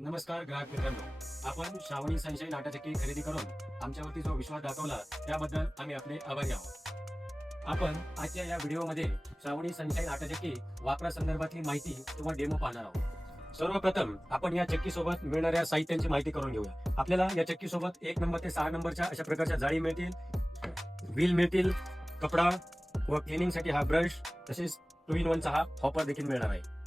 नमस्कार ग्राहक मित्रांनो, आपण श्रावणी सनशाईन आटाचक्की खरेदी करून आमच्यावरती जो विश्वास दाखवला त्याबद्दल आम्ही आपले आभारी आहोत. आपण आजच्या या व्हिडिओमध्ये श्रावणी सनशाईन आटाचक्की वापरासंदर्भातली माहिती किंवा डेमो पाहणार आहोत. सर्वप्रथम आपण या चक्की सोबत मिळणाऱ्या साहित्यांची माहिती करून घेऊया. आपल्याला या चक्की सोबत 1 नंबर ते 6 नंबरच्या अशा प्रकारच्या जाळी मिळतील, व्हील मिळतील, कपडा व क्लिनिंग साठी हा ब्रश, तसेच 2-in-1 चा हा हॉपर देखील मिळणार आहे.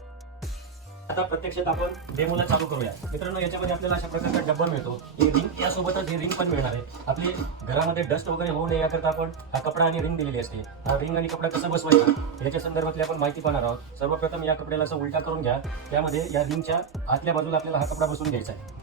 आता प्रत्यक्षात आपण डेमोला चालू करूया. मित्रांनो, याच्यामध्ये आपल्याला अशा प्रकारचा डब्बा मिळतो. ही रिंग, यासोबतच ही रिंग पण मिळणार आहे. आपली घरामध्ये डस्ट वगैरे होऊ नये याकरता आपण हा कपडा आणि रिंग दिलेली असते. हा रिंग आणि कपडा कसं बसवायचा याच्या संदर्भातली आपण माहिती पाहणार आहोत. सर्वप्रथम या कपड्याला असं उलटा करून घ्या. त्यामध्ये या रिंगच्या आतल्या बाजूला आपल्याला हा कपडा बसवून घ्यायचा आहे.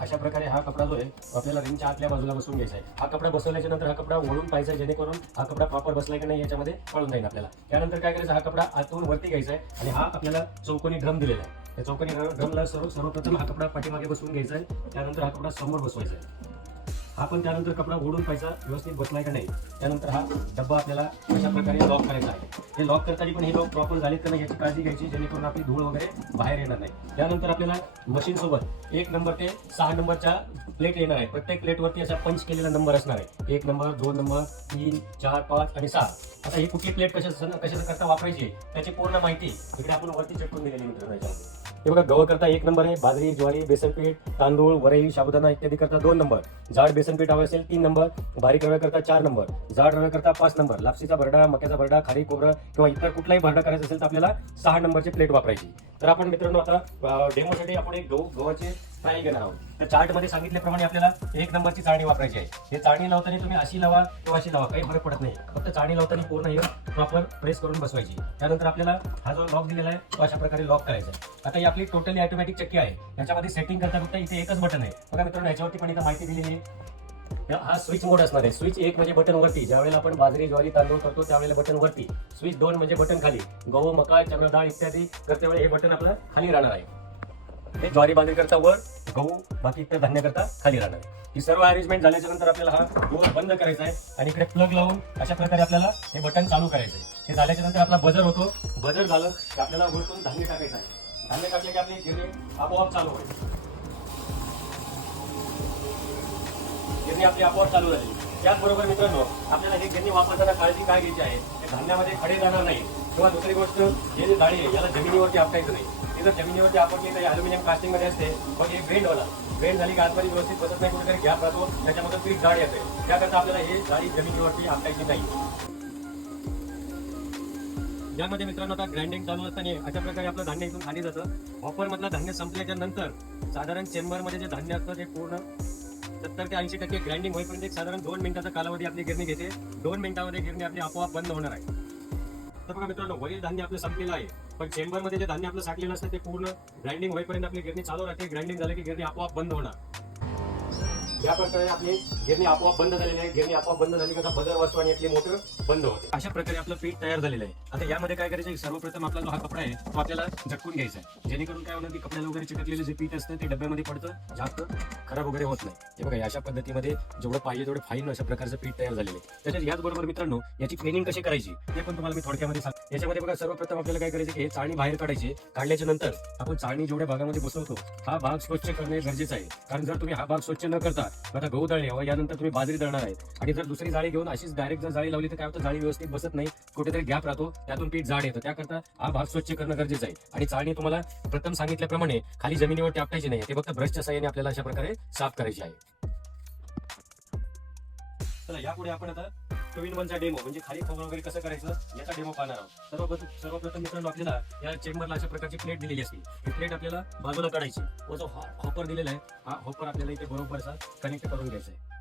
अशा प्रकारे हा कपडा जो आहे आपल्याला रिंगच्या आतल्या बाजूला बसवून घ्यायचा आहे. हा कपडा बसवल्याच्या नंतर हा कपडा वळून पाहायचा, जेणेकरून हा कपडा प्रॉपर बसलाय की नाही याच्यामध्ये कळून जाईल आपल्याला. त्यानंतर काय करायचं, हा कपडा आतून वरती घ्यायचा आहे आणि हा आपल्याला चौकोनी ड्रम दिलेला आहे. त्या चौकोनी ड्रमला सर्वप्रथम हा कपडा पाठीमागे बसवून घ्यायचा आहे. त्यानंतर हा कपडा समोर बसवायचा आहे. हा पण त्यानंतर कपडा ओढून पाहायचा व्यवस्थित बसलाय का नाही. त्यानंतर हा डब्बा आपल्याला अशा प्रकारे लॉक करायचा आहे. हे लॉक करताना पण हे लॉक प्रॉपर झालेत का नाही याची काळजी घ्यायची, जेणेकरून आपली धूळ वगैरे बाहेर येणार नाही. त्यानंतर आपल्याला मशीन सोबत 1 नंबर ते 6 नंबरच्या प्लेट येणार आहे. प्रत्येक प्लेटवरती असा पंच केलेला नंबर असणार आहे. 1 नंबर, 2 नंबर, 3, 4, 5 आणि 6. आता ही कुठली प्लेट कशा करता वापरायची त्याची पूर्ण माहिती इकडे आपण वरती चिटकून दिलेली मित्रांनो. हे बघा, गहू करता 1 नंबर आहे, बाजरी, ज्वारी, बेसन पीठ, तांदूळ, वरई, साबुदाणा इत्यादी करता 2 नंबर, जाड बेसन पीठ हवे असेल 3 नंबर, बारीक रव्या करता 4 नंबर, जाड रव्या करता 5 नंबर, लापसीचा भरडा, मक्याचा भरडा, खारी खोबरं किंवा इतर कुठलाही भरडा करायचा असेल तर आपल्याला 6 नंबरची प्लेट वापरायची. तर आपण मित्रांनो आता डेमोसाठी आपण एक गव्हाचे ट्रायल घेणार आहोत. तर चार्ट मध्ये सांगितल्याप्रमाणे आपल्याला 1 नंबरची चाळणी वापरायची आहे. हे चाळणी लावताना तुम्ही अशी लावा किंवा अशी लावा, काही फरक पडत नाही. फक्त चाळणी लावताना पूर्ण हे प्रॉपर प्रेस करून बसवायची. त्यानंतर आपल्याला हा जो लॉक दिलेला आहे तो अशा प्रकारे लॉक करायचा आहे. आता ही आपली टोटली ऑटोमॅटिक चक्की आहे. याच्यामध्ये सेटिंग करता फक्त इथे एकच बटन आहे. बघा मित्रांनो, याच्यावरती पण इथं माहिती दिलेली आहे. हा स्विच मोड असणार आहे. स्विच 1 म्हणजे बटन वरती, ज्यावेळेला आपण बाजरी, ज्वारी, तांदूळ करतो त्यावेळेला बटन वरती. स्विच 2 म्हणजे बटन खाली, गहू, मका, चणा डाळ इत्यादी करते वेळी हे बटन आपलं खाली राहणार आहे. हे ज्वारी, बाजरी करता वर, गहू, बाकी इतर धान्य करता खाली राहणार आहे. ही सर्व अरेंजमेंट झाल्याच्या नंतर आपल्याला हा डोर बंद करायचा आहे आणि इकडे प्लग लावून अशा प्रकारे आपल्याला हे बटन चालू करायचं आहे. हे झाल्याच्या नंतर आपला बजर होतो. बजर झालं की आपल्याला वरतून धान्य टाकायचं आहे. धान्य टाकले की आपली गिरणी आपोआप चालू होईल. गिरणी आपली आपोआप चालू झाली. त्याचबरोबर मित्रांनो, आपल्याला हे गिरणी वापरताना काळजी काय घ्यायची आहे, धान्यामध्ये खडे जाणार नाही. किंवा दुसरी गोष्ट, हे जे जाळी आहे याला जमिनीवरती आपटायचं नाही. हे जर जमिनीवरती आपटली तर अल्युमिनियम कास्टिंग मध्ये असते, पण हे बेंड झाली की आतमध्ये व्यवस्थित बसत नाही, कुठेतरी गॅप राहतो, त्याच्यामध्ये पीठ जाळ येते. त्याकरता आपल्याला हे जाळी जमिनीवरती आपटायची नाही. यामध्ये मित्रांनो आता ग्राइंडिंग चालू असताना अशा प्रकारे आपलं धान्य इथून खाली जातं. हॉपर मधलं धान्य संपल्याच्या नंतर साधारण चेंबर मध्ये जे धान्य असतं ते पूर्ण 70 ते 80% ग्राइंडिंग होईपर्यंत साधारण 2 मिनिटाचा कालावधी आपली गिरणी घेते. 2 मिनिटांमध्ये गिरणी आपली आपोआप बंद होणार आहे. तर बघा मित्रांनो, वरील धान्य आपलं संपलेलं आहे, पण चेंबर मध्ये जे धान्य आपलं साठलेलं असतं ते पूर्ण ग्राइंडिंग होईपर्यंत आपली गिरणी चालू राहते. ग्राइंडिंग झालं की गिरणी आपोआप बंद होणार. या प्रकारे आपली गिरणी आपोआप बंद झालेली आहे. गिरणी आपोआप बंद झाली का बदल वस्तू आणि आपली मोटर बंद होते. अशा प्रकारे आपलं पीठ तयार झालेलं आहे. आता यामध्ये काय करायचं, सर्वप्रथम आपला जो हा कपडा आहे तो आपल्याला झटकून घ्यायचा आहे, जेणेकरून काय होणार की कपड्याला वगैरे चिकटलेलं जे पीठ असतं ते डब्यामध्ये पडतं, जास्त खराब वगैरे होत नाही. हे बघा, अशा पद्धतीमध्ये जेवढं पाहिजे तेवढं फाईन अशा प्रकारचं पीठ तयार झालेलं आहे. त्याच्यात याचबरोबर मित्रांनो, याची क्लिनिंग कशी करायची ते पण तुम्हाला मी थोडक्यामध्ये सांगतो. याच्यामध्ये बघा, सर्वप्रथम आपल्याला काय करायचं की हे चाळणी बाहेर काढायची. काढल्याच्या नंतर आपण चाळणी जेवढ्या भागामध्ये बसवतो हा भाग स्वच्छ करणे गरजेचं आहे. कारण जर तुम्ही हा भाग स्वच्छ न करता आता गहू दळणे यानंतर तुम्ही बाजरी दळणार आहे आणि जर दुसरी जाळी घेऊन अशीच डायरेक्ट जर जाळी लावली तर काय होतं, जाळी व्यवस्थित बसत नाही, कुठेतरी गॅप राहतो, त्यातून पीठ जाड येतं. त्याकरता हा भाग स्वच्छ करणं गरजेचं आहे. आणि चाळणी तुम्हाला प्रथम सांगितल्याप्रमाणे खाली जमिनीवरती आपटायची नाही, ते फक्त ब्रशच्या साहाय्याने आपल्याला अशा प्रकारे साफ करायची आहे. चला, यापुढे आपण आता 2-in-1 चा डेमो म्हणजे खाली खोबरं वगैरे कसं करायचं याचा डेमो पाहणार आहोत. सर्वप्रथम मित्रांनो, आपल्याला या चेंबरला अशा प्रकारची प्लेट दिलेली असते. ही प्लेट आपल्याला बाजूला काढायची व जो हॉपर दिलेला आहे हा हॉपर आपल्याला इथे बरोबर असा कनेक्ट करून घ्यायचा आहे.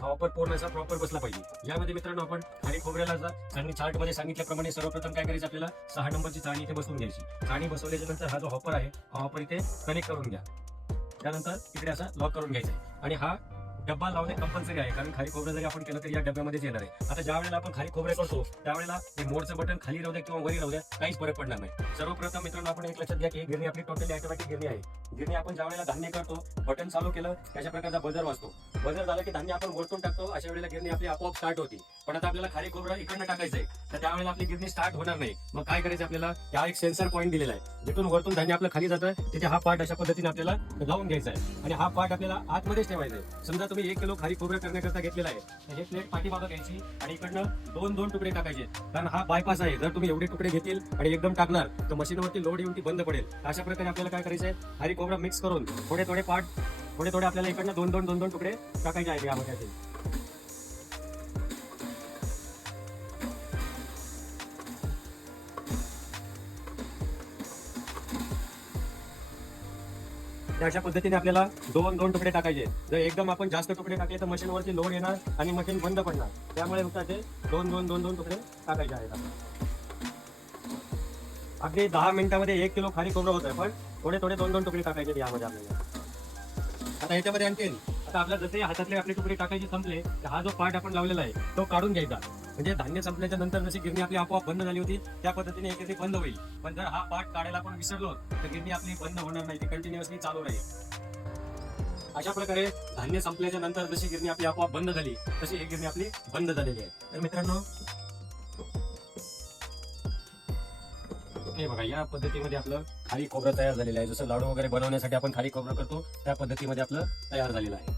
हा हॉपर पूर्ण असा प्रॉपर बसला पाहिजे. यामध्ये मित्रांनो आपण खाली खोबऱ्याला चाळणी चार्ट मध्ये सांगितल्याप्रमाणे सर्वप्रथम काय करायचं, आपल्याला 6 नंबरची चाळणी इथे बसवून घ्यायची. चाळणी बसवल्याच्या नंतर हा जो हॉपर आहे हा हॉपर इथे कनेक्ट करून घ्या. त्यानंतर इकडे असा लॉक करून घ्यायचा आहे आणि हा डब्बा लावणे कंपल्सरी आहे, कारण खाली खोबरं जरी आपण केलं तरी या डब्यामध्येच येणार आहे. आता ज्या वेळेला आपण खाली खोबरे करतो त्यावेळेला हे मोडचं बटन खाली राहू द्या किंवा वरी राहू द्या, काहीच फरक पडणार नाही. सर्वप्रथम मित्रांनो, आपण एक लक्षात घ्या की गिरणी आपली टोटली ऑटोमॅटिक गिरणी आहे. गिरणी आपण ज्या वेळेला धान्य करतो बटन चालू केलं त्याच्या प्रकारचा बजर वाजतो. बजर झाला की धान्य आपण वरतून टाकतो, अशा वेळेला गिरणी आपली आपोआप स्टार्ट होती. पण आता आपल्याला खारी खोबरं इकडनं टाकायचंय, तर त्यावेळेला आपली गिरणी स्टार्ट होणार नाही. मग काय करायचं आपल्याला, हा एक सेन्सर पॉईंट दिलेला आहे, जिथून वरतून धान्य आपलं खाली जातं, तिथे हा पार्ट अशा पद्धतीने आपल्याला लावून घ्यायचा आहे आणि हा पार्ट आपल्याला आतमध्येच ठेवायचा आहे. समजा तुम्ही 1 किलो खारी खोबरं करण्याकरता घेतलेला आहे, तर हे प्लेट पाठीमागं घ्यायची आणि इकडनं 2-2 तुकडे टाकायचे, कारण हा बायपास आहे. जर तुम्ही एवढे तुकडे घेतील आणि एकदम टाकणार तर मशीनवरती लोड येऊन ती बंद पडेल. अशा प्रकारे आपल्याला काय करायचंय, खारी खोबरं मिक्स करून थोडे थोडे पार्ट, थोडे थोडे आपल्याला इकडनं 2-2 तुकडे टाकायचे आहेत यामध्ये. अशा पद्धतीने आपल्याला 2-2 तुकडे टाकायचे. जर एकदम आपण जास्त तुकडे टाकले तर मशीनवरती लोड येणार आणि मशीन बंद पडणार. त्यामुळे फक्त ते 2-2 तुकडे टाकायचे आहेत. अगदी 10 मिनिटामध्ये 1 किलो खारी खोबरं होतं, पण थोडे थोडे 2-2 तुकडे टाकायचे यामध्ये आपल्याला. आता याच्यामध्ये आणखी आता आपल्या जसे हातातले आपले तुकडे टाकायचे संपले, तर हा जो पार्ट आपण लावलेला आहे तो काढून घ्यायचा. म्हणजे धान्य संपल्याच्या नंतर जशी गिरणी आपली आपोआप बंद झाली होती, त्या पद्धतीने एक गिरणी बंद होईल. पण जर हा पार्ट काढायला आपण विसरलो तर गिरणी आपली बंद होणार नाही, ती कंटिन्युअसली चालू राहील. अशा प्रकारे धान्य संपल्याच्या नंतर जशी गिरणी आपली आपोआप बंद झाली, तशी एक गिरणी आपली बंद झालेली आहे. तर मित्रांनो, हे बघा, या पद्धतीमध्ये आपलं खारी खोबरं तयार झालेलं आहे. जसं लाडू वगैरे बनवण्यासाठी आपण खारी खोबरं करतो, त्या पद्धतीमध्ये आपलं तयार झालेलं आहे.